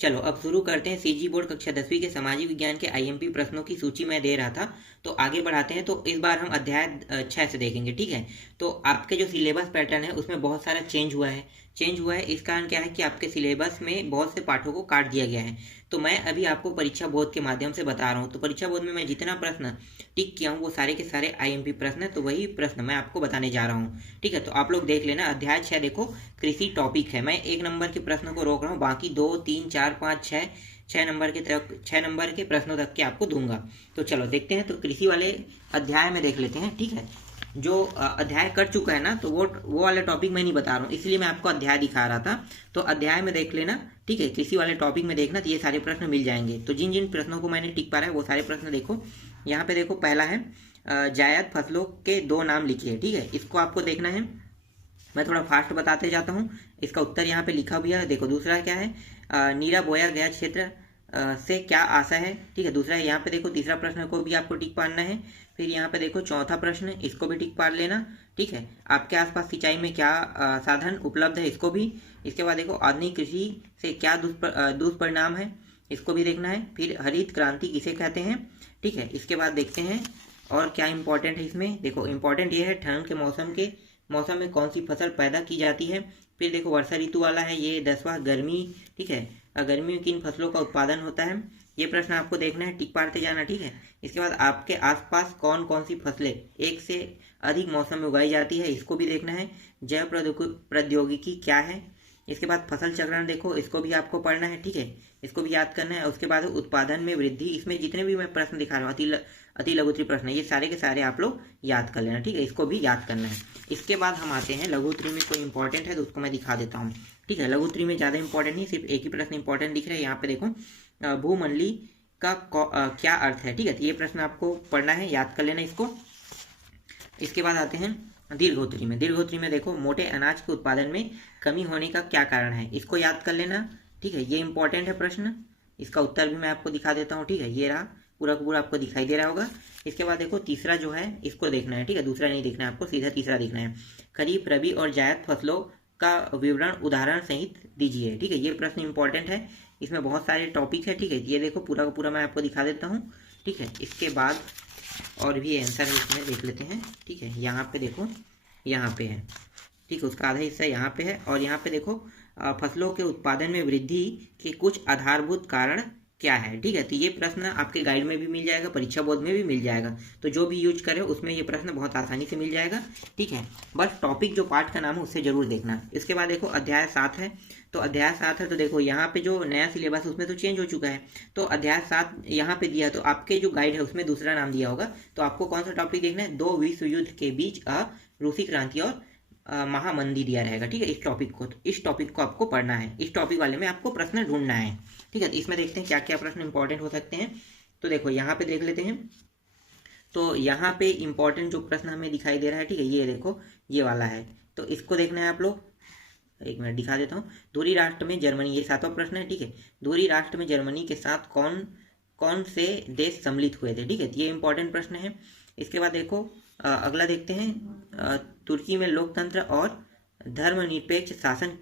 चलो अब शुरू करते हैं। सीजी बोर्ड कक्षा 10वीं के सामाजिक विज्ञान के आईएमपी प्रश्नों की सूची मैं दे रहा था, तो आगे बढ़ाते हैं। तो इस बार हम अध्याय 6 से देखेंगे, ठीक है। तो आपके जो सिलेबस पैटर्न है उसमें बहुत सारा चेंज हुआ है। इस कारण क्या है कि आपके सिलेबस में बहुत से पाठों को काट दिया गया है। तो मैं अभी आपको परीक्षा बोध के माध्यम से बता रहा हूँ। तो परीक्षा बोध में मैं जितना प्रश्न टिक किया हूँ वो सारे के सारे आईएमपी प्रश्न है, तो वही प्रश्न मैं आपको बताने जा रहा हूँ, ठीक है। तो आप लोग देख लेना। अध्याय 6 देखो, कृषि टॉपिक है। मैं 1 नंबर के प्रश्नों को रोक रहा हूँ, बाकी 2, 3, 4, 5, 6 6 नंबर के प्रश्नों तक के आपको दूंगा। तो चलो देखते हैं। तो कृषि वाले अध्याय में देख लेते हैं, ठीक है। जो अध्याय कर चुका है ना, तो वो वाला टॉपिक मैं नहीं बता रहा हूँ, इसलिए मैं आपको अध्याय दिखा रहा था। तो अध्याय में देख लेना, ठीक है। कृषि वाले टॉपिक में देखना, तो ये सारे प्रश्न मिल जाएंगे। तो जिन जिन प्रश्नों को मैंने टिक पा रहा है वो सारे प्रश्न देखो। यहाँ पे देखो, पहला है जायद फसलों के 2 नाम लिखिए, ठीक है। इसको आपको देखना है। मैं थोड़ा फास्ट बताते जाता हूँ। इसका उत्तर यहाँ पे लिखा भी है, देखो। दूसरा क्या है, नीरा बोया गया क्षेत्र से क्या आशा है, ठीक है। दूसरा है यहाँ पे देखो, तीसरा प्रश्न को भी आपको टिक पाना है। फिर यहाँ पे देखो चौथा प्रश्न, इसको भी टिक पार लेना, ठीक है। आपके आसपास सिंचाई में क्या साधन उपलब्ध है, इसको भी। इसके बाद देखो, आधुनिक कृषि से क्या दुष्परिणाम है, इसको भी देखना है। फिर हरित क्रांति किसे कहते हैं, ठीक है। इसके बाद देखते हैं और क्या इंपॉर्टेंट है इसमें। देखो इंपॉर्टेंट ये है, ठंड के मौसम में कौन सी फसल पैदा की जाती है। फिर देखो वर्षा ऋतु वाला है ये 10वां, गर्मी, ठीक है। गर्मी में किन फसलों का उत्पादन होता है, ये प्रश्न आपको देखना है, टिक पारते जाना, ठीक है। इसके बाद आपके आसपास कौन कौन सी फसलें एक से अधिक मौसम में उगाई जाती है, इसको भी देखना है। जैव प्रौद्योगिकी क्या है। इसके बाद फसल चक्रण देखो, इसको भी आपको पढ़ना है, ठीक है। इसको भी याद करना है। उसके बाद उत्पादन में वृद्धि, इसमें जितने भी मैं प्रश्न दिखा रहा हूँ अति लघुत्री प्रश्न, ये सारे के सारे आप लोग याद कर लेना, ठीक है। इसको भी याद करना है। इसके बाद हम आते हैं लघुत्री में कोई इंपॉर्टेंट है तो उसको मैं दिखा देता हूँ, ठीक है। लघुत्री में ज़्यादा इंपॉर्टेंट नहीं, सिर्फ एक ही प्रश्न इंपॉर्टेंट दिख रहा है। यहाँ पे देखो, भूमंडली का क्या अर्थ है, ठीक है। तो ये प्रश्न आपको पढ़ना है, याद कर लेना इसको। इसके बाद आते हैं दीर्घोत्री में देखो, मोटे अनाज के उत्पादन में कमी होने का क्या कारण है, इसको याद कर लेना, ठीक है। ये इंपॉर्टेंट है प्रश्न। इसका उत्तर भी मैं आपको दिखा देता हूँ, ठीक है। ये रहा, पूरा का पूरा आपको दिखाई दे रहा होगा। इसके बाद देखो तीसरा जो है, इसको देखना है, ठीक है। दूसरा नहीं देखना है आपको, सीधा तीसरा देखना है। खरीफ, रबी और जायद फसलों का विवरण उदाहरण सहित दीजिए, ठीक है। ये प्रश्न इंपॉर्टेंट है, इसमें बहुत सारे टॉपिक है, ठीक है। ये देखो पूरा का पूरा मैं आपको दिखा देता हूँ, ठीक है। इसके बाद और भी आंसर है इसमें, देख लेते हैं, ठीक है। यहाँ पे देखो, यहाँ पे है, ठीक है। उसका आधा हिस्सा यहाँ पे है। और यहाँ पे देखो, फसलों के उत्पादन में वृद्धि के कुछ आधारभूत कारण क्या है, ठीक है। तो ये प्रश्न आपके गाइड में भी मिल जाएगा, परीक्षा बोर्ड में भी मिल जाएगा। तो जो भी यूज करे उसमें ये प्रश्न बहुत आसानी से मिल जाएगा, ठीक है। बस टॉपिक जो पार्ट का नाम है उससे जरूर देखना। इसके बाद देखो अध्याय 7 है। तो अध्याय 7 है, तो देखो यहाँ पे जो नया सिलेबस है उसमें तो चेंज हो चुका है। तो अध्याय 7 यहाँ पे दिया, तो आपके जो गाइड है उसमें दूसरा नाम दिया होगा। तो आपको कौन सा टॉपिक देखना है, 2 विश्व युद्ध के बीच रूसी क्रांति और महामंदी दिया रहेगा, ठीक है। इस टॉपिक को आपको पढ़ना है। इस टॉपिक वाले में आपको प्रश्न ढूंढना है, ठीक है। इसमें देखते हैं क्या क्या प्रश्न इंपॉर्टेंट हो सकते हैं। तो देखो यहाँ पे देख लेते हैं। तो यहाँ पे इंपॉर्टेंट जो प्रश्न हमें दिखाई दे रहा है, ठीक है, ये देखो, ये वाला है। तो इसको देखना है आप लोग। एक मिनट दिखा देता हूँ। धुरी राष्ट्र में जर्मनी, ये 7वां प्रश्न है, ठीक है। धुरी राष्ट्र में जर्मनी के साथ कौन कौन से देश सम्मिलित हुए थे, ठीक है। ये इंपॉर्टेंट प्रश्न है। इसके बाद देखो, अगला देखते हैं, तुर्की में लोकतंत्र और धर्मनिरपेक्ष शासन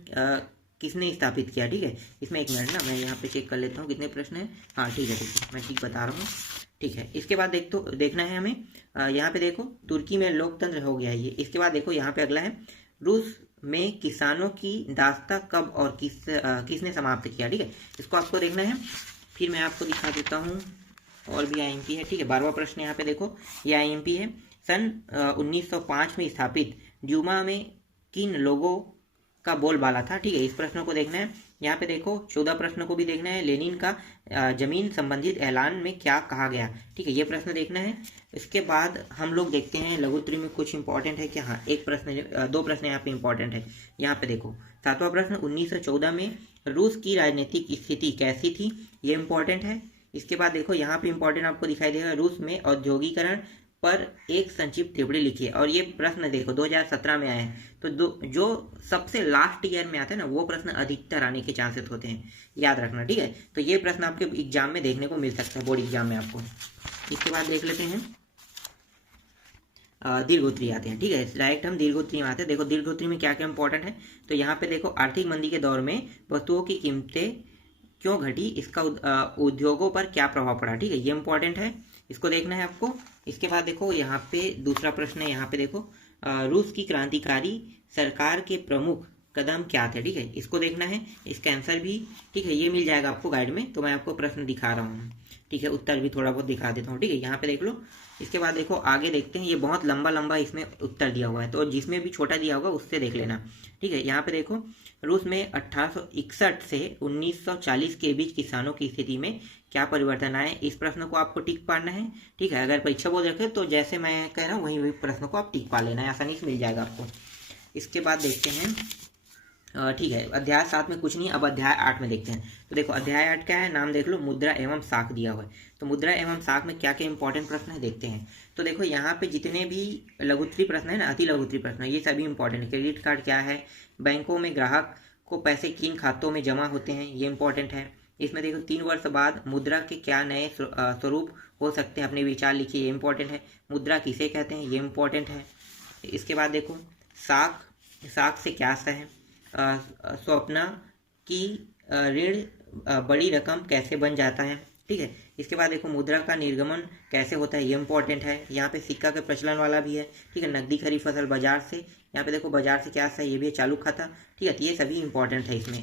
किसने स्थापित किया, ठीक है। इसमें एक मिनट ना, मैं यहाँ पे चेक कर लेता हूँ कितने प्रश्न हैं। हाँ ठीक है, मैं ठीक बता रहा हूँ, ठीक है। इसके बाद देखना है हमें, यहाँ पे देखो तुर्की में लोकतंत्र हो गया ये। इसके बाद देखो यहाँ पे अगला है, रूस में किसानों की दास्ता कब और किसने समाप्त किया, ठीक है। इसको आपको देखना है। फिर मैं आपको दिखा देता हूँ, और भी आईएमपी है, ठीक है। 12वां प्रश्न यहाँ पे देखो, ये आईएमपी है। सन 1905 में स्थापित ड्यूमा में किन लोगों का बोलबाला था, ठीक है। इस प्रश्न को देखना है। यहाँ पे देखो 14 प्रश्न को भी देखना है। लेनिन का जमीन संबंधित ऐलान में क्या कहा गया, ठीक है, ये प्रश्न देखना है। इसके बाद हम लोग देखते हैं लघुत्री में कुछ इंपॉर्टेंट है क्या। हाँ, एक प्रश्न, 2 प्रश्न यहाँ पे इंपॉर्टेंट है। यहाँ पे देखो 7वां प्रश्न, 1914 में रूस की राजनीतिक स्थिति कैसी थी, ये इंपॉर्टेंट है। इसके बाद देखो यहाँ पे इंपॉर्टेंट आपको दिखाई देगा, रूस में औद्योगिकरण पर एक संक्षिप्त टिप्पणी लिखिए। और ये प्रश्न देखो 2017 में आए हैं। तो जो सबसे लास्ट ईयर में आते हैं ना, वो प्रश्न अधिकतर आने के चांसेस होते हैं, याद रखना, ठीक है। तो ये प्रश्न आपके एग्जाम में देखने को मिल सकता है, बोर्ड एग्जाम में आपको। इसके बाद देख लेते हैं, दीर्घोत्री आते हैं, ठीक है। डायरेक्ट हम दीर्घोत्री में आते हैं। देखो दीर्घोत्री में क्या क्या इंपॉर्टेंट है। तो यहाँ पे देखो, आर्थिक मंदी के दौर में वस्तुओं की कीमतें क्यों घटी, इसका उद्योगों पर क्या प्रभाव पड़ा। ठीक है, ये इंपॉर्टेंट है, इसको देखना है आपको। इसके बाद देखो यहाँ पे दूसरा प्रश्न है, यहाँ पे देखो रूस की क्रांतिकारी सरकार के प्रमुख कदम क्या थे। ठीक है, इसको देखना है, इसका आंसर भी ठीक है ये मिल जाएगा आपको गाइड में, तो मैं आपको प्रश्न दिखा रहा हूँ। ठीक है, उत्तर भी थोड़ा बहुत दिखा देता हूँ। ठीक है, यहाँ पे देख लो। इसके बाद देखो आगे देखते हैं, ये बहुत लंबा लंबा इसमें उत्तर दिया हुआ है, तो जिसमें भी छोटा दिया होगा उससे देख लेना। ठीक है, यहाँ पे देखो रूस में 1861 से 1940 के बीच किसानों की स्थिति में क्या परिवर्तन आए, इस प्रश्न को आपको टिक पाना है। ठीक है, अगर परीक्षा बोर्ड रखे तो जैसे मैं कह रहा हूँ वही प्रश्न को आप टिक पा लेना है, आसानी से मिल जाएगा आपको। इसके बाद देखते हैं ठीक है, अध्याय 7 में कुछ नहीं, अब अध्याय 8 में देखते हैं। तो देखो अध्याय 8 क्या है, नाम देख लो, मुद्रा एवं साख दिया हुआ है। तो मुद्रा एवं साख में क्या क्या इंपॉर्टेंट प्रश्न है देखते हैं। तो देखो यहाँ पे जितने भी लघुत्तरी प्रश्न है ना, अति लघुत्तरी प्रश्न है, ये सभी इंपॉर्टेंट है। क्रेडिट कार्ड क्या है, बैंकों में ग्राहक को पैसे किन खातों में जमा होते हैं, ये इंपॉर्टेंट है। इसमें देखो 3 वर्ष बाद मुद्रा के क्या नए स्वरूप हो सकते हैं, अपने विचार लिखिए, ये इंपॉर्टेंट है। मुद्रा किसे कहते हैं, ये इंपॉर्टेंट है। इसके बाद देखो साख, साख से क्या आशा है, स्वप्ना की ऋण बड़ी रकम कैसे बन जाता है। ठीक है, इसके बाद देखो मुद्रा का निर्गमन कैसे होता है, ये इंपॉर्टेंट है। यहाँ पे सिक्का के प्रचलन वाला भी है। ठीक है, नकदी खरीद फसल बाजार से, यहाँ पे देखो बाजार से क्या है, ये भी है चालू खाता। ठीक है, तो ये सभी इंपॉर्टेंट है इसमें।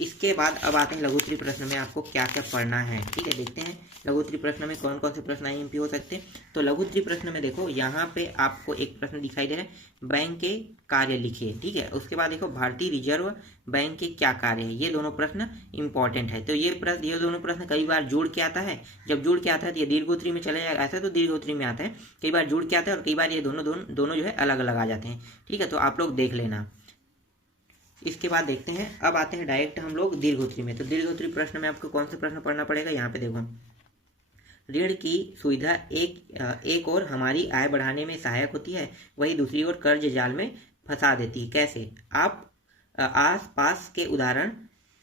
इसके बाद अब आते हैं लघुत्तरी प्रश्न में आपको क्या क्या पढ़ना है। ठीक है, देखते हैं लघुत्तरी प्रश्न में कौन कौन से प्रश्न आईएमपी हो सकते हैं। तो लघुत्तरी प्रश्न में देखो यहाँ पे आपको एक प्रश्न दिखाई दे रहा है, बैंक के कार्य लिखिए। ठीक है, उसके बाद देखो भारतीय रिजर्व बैंक के क्या कार्य है, ये दोनों प्रश्न इंपॉर्टेंट है। तो ये दोनों प्रश्न कई बार जुड़ के आता है, जब जुड़ के आता है तो ये दीर्घोत्तरी में चले जाएगा, ऐसा तो दीर्घोत्तरी में आता है, कई बार जुड़ के आता है और कई बार ये दोनों जो है अलग अलग आ जाते हैं। ठीक है, तो आप लोग देख लेना। इसके बाद देखते हैं, अब आते हैं डायरेक्ट हम लोग दीर्घोत्तरी में। तो दीर्घोत्तरी प्रश्न में आपको कौन से प्रश्न पढ़ना पड़ेगा, यहाँ पे देखो ऋण की सुविधा एक और हमारी आय बढ़ाने में सहायक होती है, वही दूसरी ओर कर्ज जाल में फंसा देती है, कैसे, आप आस पास के उदाहरण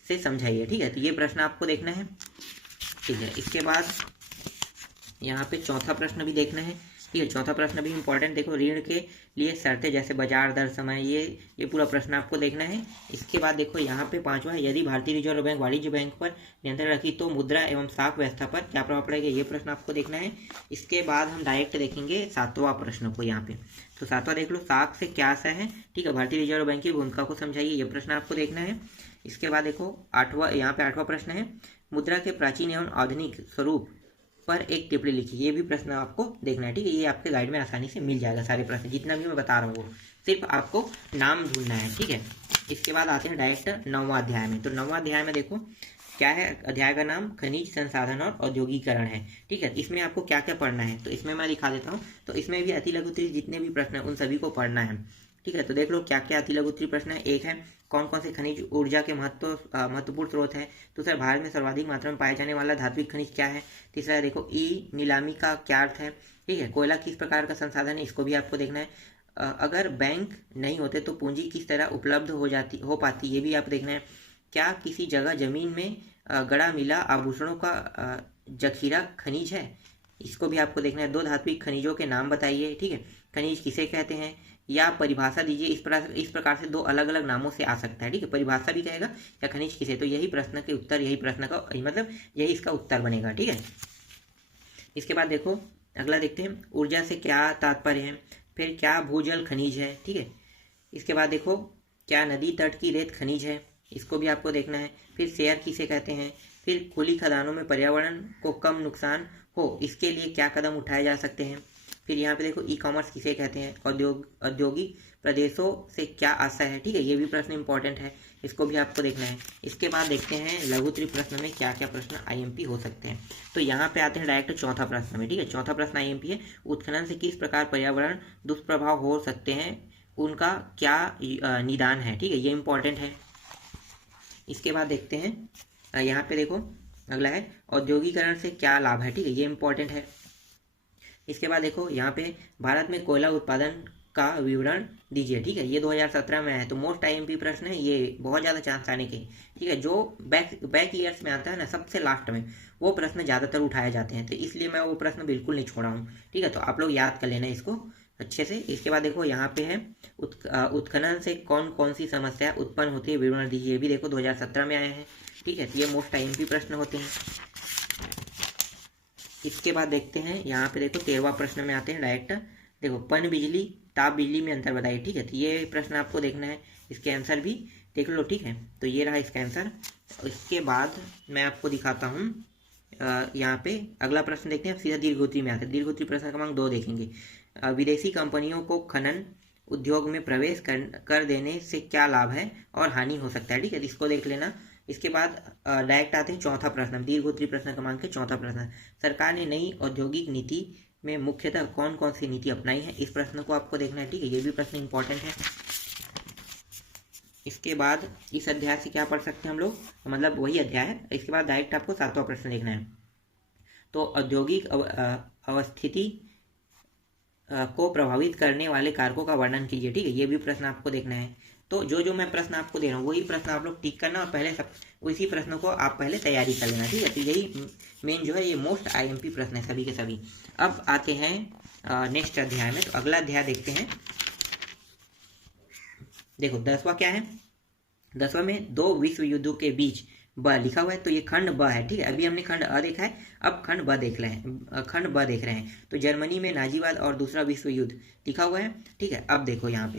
से समझाइए। ठीक है, तो ये प्रश्न आपको देखना है। ठीक है, इसके बाद यहाँ पे चौथा प्रश्न भी देखना है। ठीक है, चौथा प्रश्न भी इंपॉर्टेंट, देखो ऋण के लिए शर्तें जैसे बाजार दर समय, ये पूरा प्रश्न आपको देखना है। इसके बाद देखो यहाँ पे पांचवा है, यदि भारतीय रिजर्व बैंक वाणिज्य बैंक पर नियंत्रण रखी तो मुद्रा एवं साख व्यवस्था पर क्या प्रभाव पड़ेगा, ये प्रश्न आपको देखना है। इसके बाद हम डायरेक्ट देखेंगे 7वां प्रश्न को यहाँ पे। तो 7वां देख लो, साख से क्या आशा है। ठीक है, भारतीय रिजर्व बैंक की भूमिका को समझाइए, ये प्रश्न आपको देखना है। इसके बाद देखो 8वां, यहाँ पे 8वां प्रश्न है, मुद्रा के प्राचीन एवं आधुनिक स्वरूप पर एक टिप्पणी लिखिए, ये भी प्रश्न आपको देखना है। ठीक है, ये आपके गाइड में आसानी से मिल जाएगा, सारे प्रश्न जितना भी मैं बता रहा हूँ वो सिर्फ आपको नाम ढूंढना है। ठीक है, इसके बाद आते हैं डायरेक्ट 9वां अध्याय में। तो 9वां अध्याय में देखो क्या है, अध्याय का नाम खनिज संसाधन और औद्योगिकरण है। ठीक है, इसमें आपको क्या क्या पढ़ना है, तो इसमें मैं दिखा देता हूँ। तो इसमें भी अति लघुत्तरी जितने भी प्रश्न हैं उन सभी को पढ़ना है। ठीक है, तो देख लो क्या क्या अति लघुत्तरी प्रश्न है। एक है, कौन कौन से खनिज ऊर्जा के महत्वपूर्ण स्रोत है। दूसरा, भारत में सर्वाधिक मात्रा में पाए जाने वाला धात्विक खनिज क्या है। तीसरा देखो, ई नीलामी का क्या अर्थ है। ठीक है, कोयला किस प्रकार का संसाधन है, इसको भी आपको देखना है। अगर बैंक नहीं होते तो पूंजी किस तरह उपलब्ध हो पाती, ये भी आप देखना है। क्या किसी जगह जमीन में गड़ा मिला आभूषणों का जखीरा खनिज है, इसको भी आपको देखना है। 2 धात्विक खनिजों के नाम बताइए। ठीक है, खनिज किसे कहते हैं, या परिभाषा दीजिए। इस प्रकार से 2 अलग अलग नामों से आ सकता है। ठीक है, परिभाषा भी कहेगा या खनिज किसे, तो यही प्रश्न के उत्तर, यही प्रश्न का मतलब यही इसका उत्तर बनेगा। ठीक है, इसके बाद देखो अगला देखते हैं, ऊर्जा से क्या तात्पर्य है, फिर क्या भूजल खनिज है। ठीक है, इसके बाद देखो क्या नदी तट की रेत खनिज है, इसको भी आपको देखना है। फिर शेयर किसे कहते हैं, फिर खुली खदानों में पर्यावरण को कम नुकसान हो इसके लिए क्या कदम उठाए जा सकते हैं। फिर यहाँ पे देखो ई कॉमर्स किसे कहते हैं, औद्योगिक प्रदेशों से क्या आशा है। ठीक है, ये भी प्रश्न इंपॉर्टेंट है, इसको भी आपको देखना है। इसके बाद देखते हैं लघुत्तरी प्रश्न में क्या क्या प्रश्न आईएमपी हो सकते हैं। तो यहाँ पे आते हैं डायरेक्ट चौथा प्रश्न में। ठीक है, चौथा प्रश्न आईएमपी है, उत्खनन से किस प्रकार पर्यावरण दुष्प्रभाव हो सकते हैं, उनका क्या निदान है। ठीक है, ये इंपॉर्टेंट है। इसके बाद देखते हैं यहाँ पे देखो अगला है, औद्योगिकरण से क्या लाभ है। ठीक है, ये इंपॉर्टेंट है। इसके बाद देखो यहाँ पे भारत में कोयला उत्पादन का विवरण दीजिए। ठीक है, ये 2017 में है, तो मोस्ट आईएमपी प्रश्न है, ये बहुत ज़्यादा चांस आने के। ठीक है, जो बैक ईयर्स में आता है ना, सबसे लास्ट में वो प्रश्न ज़्यादातर उठाए जाते हैं, तो इसलिए मैं वो प्रश्न बिल्कुल नहीं छोड़ा हूँ। ठीक है, तो आप लोग याद कर लेना इसको अच्छे से। इसके बाद देखो यहाँ पे है, उत्खनन से कौन कौन सी समस्या उत्पन्न होती है, विवरण दीजिए, भी देखो 2017 में आए हैं। ठीक है, तो ये मोस्ट IMP प्रश्न होते हैं। इसके बाद देखते हैं यहाँ पे देखो 13वां प्रश्न में आते हैं डायरेक्ट। देखो पन बिजली ताप बिजली में अंतर बताइए। ठीक है, तो ये प्रश्न आपको देखना है, इसके आंसर भी देख लो। ठीक है, तो ये रहा इसका आंसर। इसके बाद मैं आपको दिखाता हूँ यहाँ पे अगला प्रश्न देखते हैं। सीधा दीर्घोत्तरी में आते हैं। दीर्घोत्तरी प्रश्न क्रमांक 2 देखेंगे। विदेशी कंपनियों को खनन उद्योग में प्रवेश कर देने से क्या लाभ है और हानि हो सकता है। ठीक है, इसको देख लेना। इसके बाद डायरेक्ट आते हैं चौथा प्रश्न, दीर्घोत्तरी प्रश्न क्रमांक के चौथा प्रश्न। सरकार ने नई औद्योगिक नीति में मुख्यतः कौन कौन सी नीति अपनाई है, इस प्रश्न को आपको देखना है। ठीक है, ये भी प्रश्न इंपॉर्टेंट है। इसके बाद इस अध्याय से क्या पढ़ सकते हैं हम लोग, मतलब वही अध्याय है। इसके बाद डायरेक्ट आपको 7वां प्रश्न देखना है। तो औद्योगिक अवस्थिति को प्रभावित करने वाले कारकों का वर्णन कीजिए। ठीक है, ये भी प्रश्न आपको देखना है। तो जो मैं प्रश्न आपको दे रहा हूँ वही प्रश्न आप लोग टिक करना और पहले सब उसी प्रश्नों को आप पहले तैयारी कर लेना। ठीक है, तो यही मेन जो है ये मोस्ट IMP प्रश्न है सभी के सभी। अब आते हैं नेक्स्ट अध्याय में। तो अगला अध्याय देखते हैं। देखो 10वां क्या है, 10वां में 2 विश्व युद्धों के बीच ब लिखा हुआ है, तो ये खंड ब है। ठीक है, अभी हमने खंड अ देखा है, अब खंड ब देख रहे हैं, खंड ब देख रहे हैं। तो जर्मनी में नाजीवाद और दूसरा विश्व युद्ध लिखा हुआ है। ठीक है, अब देखो यहाँ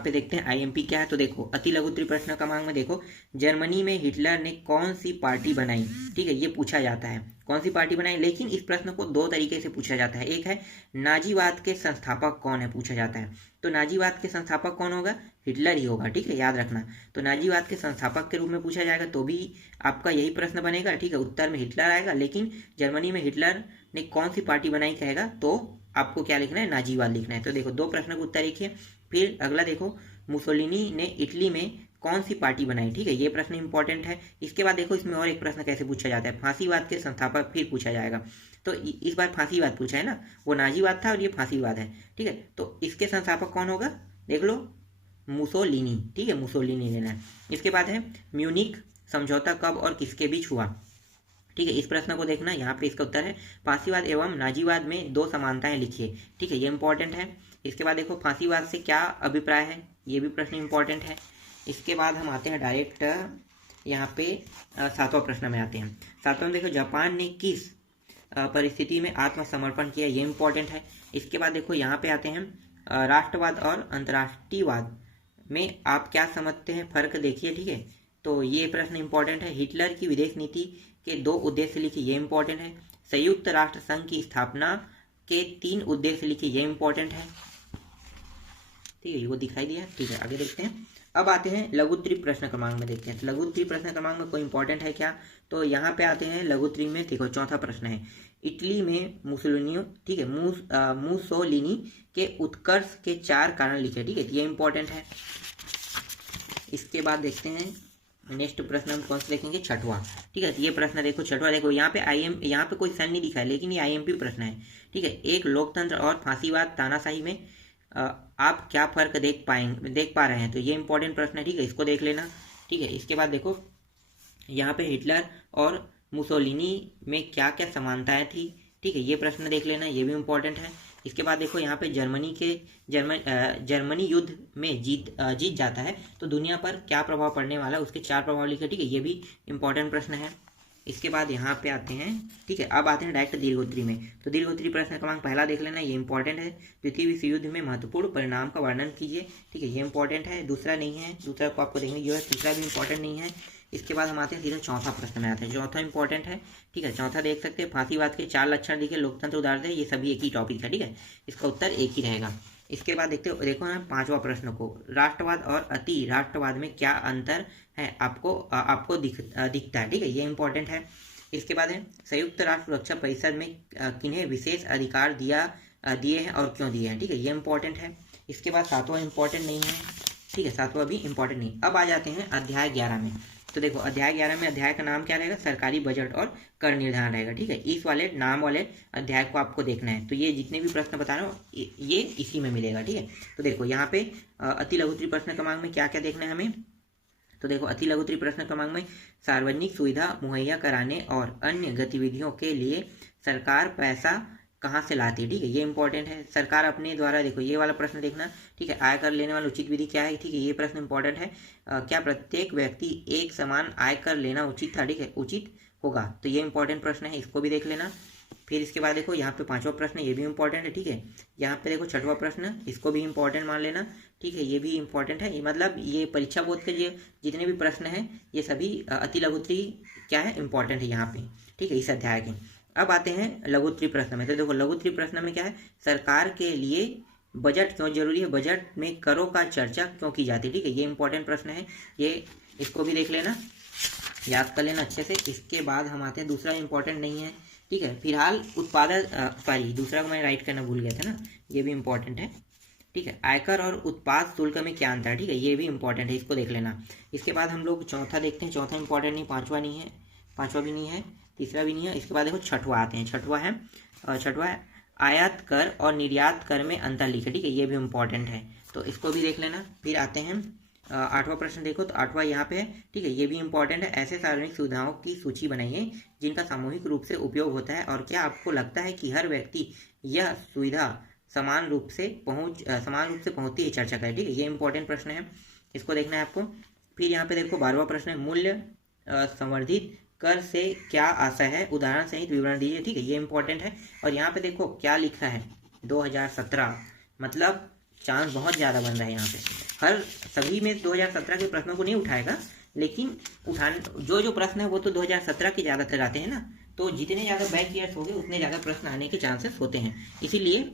पे देखते हैं IMP क्या है। तो देखो अति लघुत्तरी प्रश्न क्रमांक में देखो, जर्मनी में हिटलर ने कौन सी पार्टी बनाई। ठीक है, ये पूछा जाता है कौन सी पार्टी बनाई, लेकिन इस प्रश्न को 2 तरीके से पूछा जाता है। एक है नाजीवाद के संस्थापक कौन है, पूछा जाता है। तो नाजीवाद के संस्थापक कौन होगा, हिटलर ही होगा। ठीक है, याद रखना। तो नाजीवाद के संस्थापक के रूप में पूछा जाएगा तो भी आपका यही प्रश्न बनेगा। ठीक है, उत्तर में हिटलर आएगा, लेकिन जर्मनी में हिटलर ने कौन सी पार्टी बनाई कहेगा तो आपको क्या लिखना है, नाजीवाद लिखना है। तो देखो 2 प्रश्न का उत्तर लिखिए। फिर अगला देखो, मुसोलिनी ने इटली में कौन सी पार्टी बनाई। ठीक है, ये प्रश्न इंपॉर्टेंट है। इसके बाद देखो इसमें और एक प्रश्न कैसे पूछा जाता है, फांसीवाद के संस्थापक फिर पूछा जाएगा। तो इस बार फांसीवाद पूछा है ना, वो नाजीवाद था और ये फांसीवाद है। ठीक है, तो इसके संस्थापक कौन होगा, देख लो, मुसोलिनी। ठीक है, मुसोलिनी लेना है। इसके बाद है म्यूनिक समझौता कब और किसके बीच हुआ। ठीक है, इस प्रश्न को देखना, यहाँ पे इसका उत्तर है फांसीवाद एवं नाजीवाद में 2 समानताएं लिखिए। ठीक है, ये इंपॉर्टेंट है। इसके बाद देखो फांसीवाद से क्या अभिप्राय है, ये भी प्रश्न इंपॉर्टेंट है। इसके बाद हम आते हैं डायरेक्ट यहाँ पे 7वां प्रश्न में आते हैं। 7वां में देखो, जापान ने किस परिस्थिति में आत्मसमर्पण किया, ये इंपॉर्टेंट है। इसके बाद देखो यहाँ पे आते हैं राष्ट्रवाद और अंतर्राष्ट्रीयवाद में आप क्या समझते हैं, फर्क देखिए। ठीक है, तो ये प्रश्न इंपॉर्टेंट है। हिटलर की विदेश नीति के 2 उद्देश्य लिखिए, ये इंपॉर्टेंट है। संयुक्त राष्ट्र संघ की स्थापना के 3 उद्देश्य लिखिए, ये इंपॉर्टेंट है। ठीक है, वो दिखाई दिया। ठीक है, आगे देखते हैं। अब आते हैं लघुत्तरी प्रश्न क्रमांक में देखते हैं। तो लघुत्तरी प्रश्न क्रमांक में कोई इंपॉर्टेंट है क्या, तो यहाँ पे आते हैं लघुत्तरी में। देखो चौथा प्रश्न है, इटली में मुसोलिनी, ठीक है, मुसोलिनी के उत्कर्ष के 4 कारण लिखे। ठीक है, ये इंपॉर्टेंट है। इसके बाद देखते हैं नेक्स्ट प्रश्न हम कौन सा देखेंगे, 6वां। ठीक है, तो ये प्रश्न देखो 6वां। देखो यहाँ पे यहाँ पे कोई सन नहीं दिखा है, लेकिन ये IMP प्रश्न है। ठीक है, एक लोकतंत्र और फांसीवाद तानाशाही में आप क्या फर्क देख पा रहे हैं, तो ये इंपॉर्टेंट प्रश्न है। ठीक है, इसको देख लेना। ठीक है, इसके बाद देखो यहाँ पे हिटलर और मुसोलिनी में क्या क्या समानताएं थी। ठीक है, ये प्रश्न देख लेना, ये भी इंपॉर्टेंट है। इसके बाद देखो यहाँ पे जर्मनी युद्ध में जीत जाता है तो दुनिया पर क्या प्रभाव पड़ने वाला है, उसके 4 प्रभाव लिखे। ठीक है, ये भी इंपॉर्टेंट प्रश्न है। इसके बाद यहाँ पे आते हैं। ठीक है, अब आते हैं डायरेक्ट दीर्घोत्तरी में। तो दीर्घोत्तरी प्रश्न क्रमांक पहला देख लेना, ये इंपॉर्टेंट है। द्वितीय विश्व युद्ध में महत्वपूर्ण परिणाम का वर्णन कीजिए। ठीक है, ये इंपॉर्टेंट है। दूसरा नहीं है, दूसरा को आपको देखने की जरूरत, तीसरा भी इंपॉर्टेंट नहीं है। इसके बाद हम आते हैं सीधा चौथा प्रश्न में आते हैं। चौथा इंपॉर्टेंट है। ठीक है, चौथा देख सकते हैं, फांसीवाद के 4 लक्षण दिखे, लोकतंत्र उदारता है, ये सभी एक ही टॉपिक है। ठीक है, इसका उत्तर एक ही रहेगा। इसके बाद देखो ना 5वां प्रश्न को, राष्ट्रवाद और अति राष्ट्रवाद में क्या अंतर है आपको दिखता है। ठीक है, ये इंपॉर्टेंट है। इसके बाद है संयुक्त राष्ट्र सुरक्षा परिषद में किन्हें विशेष अधिकार दिए हैं और क्यों दिए हैं। ठीक है, ये इंपॉर्टेंट है। इसके बाद 7वां इंपॉर्टेंट नहीं है। ठीक है, 7वां भी इंपॉर्टेंट नहीं। अब आ जाते हैं अध्याय 11 में। तो देखो अध्याय 11 में अध्याय का नाम क्या रहेगा, सरकारी बजट और कर निर्धारण रहेगा। ठीक है, इस वाले नाम वाले अध्याय को आपको देखना है। तो ये जितने भी प्रश्न बता रहा हूँ ये इसी में मिलेगा। ठीक है, तो देखो यहाँ पे अति लघुत्तरी प्रश्न क्रमांक में क्या क्या देखना है हमें। तो देखो अति लघुत्तरी प्रश्न क्रमांक में सार्वजनिक सुविधा मुहैया कराने और अन्य गतिविधियों के लिए सरकार पैसा कहाँ से लाती है, ठीक है, ये इंपॉर्टेंट है। सरकार अपने द्वारा, देखो ये वाला प्रश्न देखना, ठीक है, आयकर लेने वाली उचित विधि क्या है, ठीक है, ये प्रश्न इंपॉर्टेंट है। क्या प्रत्येक व्यक्ति एक समान आयकर लेना उचित था, ठीक है, उचित होगा, तो ये इंपॉर्टेंट प्रश्न है, इसको भी देख लेना। फिर इसके बाद देखो यहाँ पे 5वां प्रश्न, ये भी इंपॉर्टेंट है, ठीक है। यहाँ पे देखो 6वां प्रश्न, इसको भी इंपॉर्टेंट मान लेना, ठीक है, ये भी इंपॉर्टेंट है। मतलब ये परीक्षा बोर्ड के लिए जितने भी प्रश्न हैं ये सभी अति लघुत्तरी क्या है, इंपॉर्टेंट है यहाँ पे, ठीक है, इस अध्याय के। अब आते हैं लघुत्तरी प्रश्न में। तो देखो लघुत्तरी प्रश्न में क्या है, सरकार के लिए बजट क्यों जरूरी है, बजट में करों का चर्चा क्यों की जाती है, ठीक है, ये इंपॉर्टेंट प्रश्न है, ये इसको भी देख लेना, याद कर लेना अच्छे से। इसके बाद हम आते हैं, दूसरा इंपॉर्टेंट नहीं है, ठीक है, फिलहाल उत्पादन, सॉरी दूसरा को मैं राइट करना भूल गया था ना, ये भी इंपॉर्टेंट है, ठीक है, आयकर और उत्पाद शुल्क में क्या अंतर है, ठीक है, ये भी इंपॉर्टेंट है, इसको देख लेना। इसके बाद हम लोग चौथा देखते हैं, चौथा इंपॉर्टेंट नहीं, पांचवा नहीं है, पांचवा भी नहीं है, तीसरा भी नहीं है। इसके बाद देखो छठवा आते हैं, छठवा है, छठवा है आयात कर और निर्यात कर में अंतर लिखे, ठीक है, ये भी इंपॉर्टेंट है, तो इसको भी देख लेना। फिर आते हैं 8वां प्रश्न, देखो तो 8वां यहाँ पे है, ठीक है, ये भी इंपॉर्टेंट है। ऐसे सार्वजनिक सुविधाओं की सूची बनाइए जिनका सामूहिक रूप से उपयोग होता है और क्या आपको लगता है कि हर व्यक्ति यह सुविधा समान रूप से पहुंचती है, चर्चा करें, ठीक है, ये इंपॉर्टेंट प्रश्न है, इसको देखना है आपको। फिर यहाँ पे देखो 12वां प्रश्न है, मूल्य संवर्धित कर से क्या आशय है, उदाहरण सहित विवरण दीजिए, ठीक है, ये इंपॉर्टेंट है। और यहाँ पे देखो क्या लिखा है 2017, मतलब चांस बहुत ज़्यादा बन रहा है यहाँ पे, हर सभी में 2017 के प्रश्नों को नहीं उठाएगा, लेकिन उठाने जो प्रश्न है वो तो 2017 के ज़्यादातर आते हैं ना, तो जितने ज़्यादा बैक ईयर्स होंगे उतने ज़्यादा प्रश्न आने के चांसेस होते हैं, इसीलिए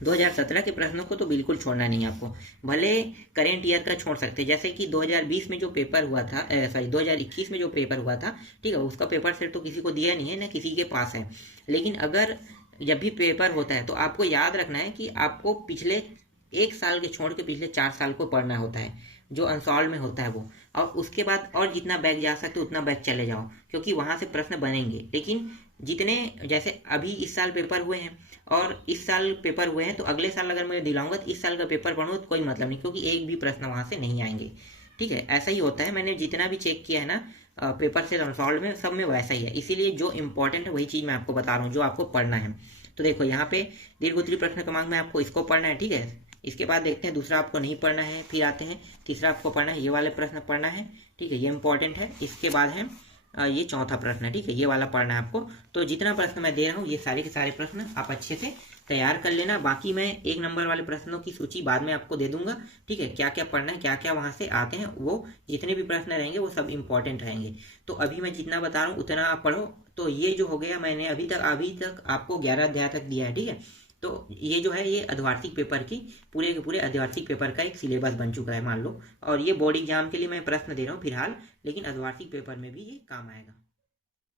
2017 के प्रश्नों को तो बिल्कुल छोड़ना नहीं है आपको। भले करेंट ईयर का छोड़ सकते हैं, जैसे कि 2020 में जो पेपर हुआ था, सॉरी 2021 में जो पेपर हुआ था, ठीक है, उसका पेपर सेट तो किसी को दिया नहीं है, ना किसी के पास है, लेकिन अगर जब भी पेपर होता है तो आपको याद रखना है कि आपको पिछले 1 साल के छोड़ के पिछले 4 साल को पढ़ना होता है, जो अनसॉल्व में होता है वो, और उसके बाद और जितना बैक जा सकते उतना बैक चले जाओ, क्योंकि वहां से प्रश्न बनेंगे। लेकिन जितने, जैसे अभी इस साल पेपर हुए हैं और इस साल पेपर हुए हैं, तो अगले साल अगर मैं दिलाऊंगा तो इस साल का पेपर पढ़ूँ तो कोई मतलब नहीं, क्योंकि एक भी प्रश्न वहां से नहीं आएंगे, ठीक है, ऐसा ही होता है। मैंने जितना भी चेक किया है ना पेपर से अनसॉल्व में, सब में वैसा ही है, इसीलिए जो इंपॉर्टेंट है वही चीज़ मैं आपको बता रहा हूँ जो आपको पढ़ना है। तो देखो यहाँ पे दीर्घोत्तरी प्रश्न क्रमांक में आपको इसको पढ़ना है, ठीक है, इसके बाद देखते हैं दूसरा आपको नहीं पढ़ना है। फिर आते हैं तीसरा आपको पढ़ना है, ये वाले प्रश्न पढ़ना है, ठीक है, ये इंपॉर्टेंट है। इसके बाद है ये चौथा प्रश्न है, ठीक है, ये वाला पढ़ना है आपको। तो जितना प्रश्न मैं दे रहा हूँ ये सारे के सारे प्रश्न आप अच्छे से तैयार कर लेना, बाकी मैं 1 नंबर वाले प्रश्नों की सूची बाद में आपको दे दूंगा, ठीक है, क्या क्या पढ़ना है, क्या क्या वहां से आते हैं, वो जितने भी प्रश्न रहेंगे वो सब इंपॉर्टेंट रहेंगे। तो अभी मैं जितना बता रहा हूँ उतना आप पढ़ो। तो ये जो हो गया, मैंने अभी तक आपको 11 अध्याय तक दिया है, ठीक है, तो ये जो है ये अर्धवार्षिक पेपर की पूरे के पूरे अर्धवार्षिक पेपर का एक सिलेबस बन चुका है मान लो, और ये बोर्ड एग्जाम के लिए मैं प्रश्न दे रहा हूँ फिलहाल, लेकिन अर्धवार्षिक पेपर में भी ये काम आएगा।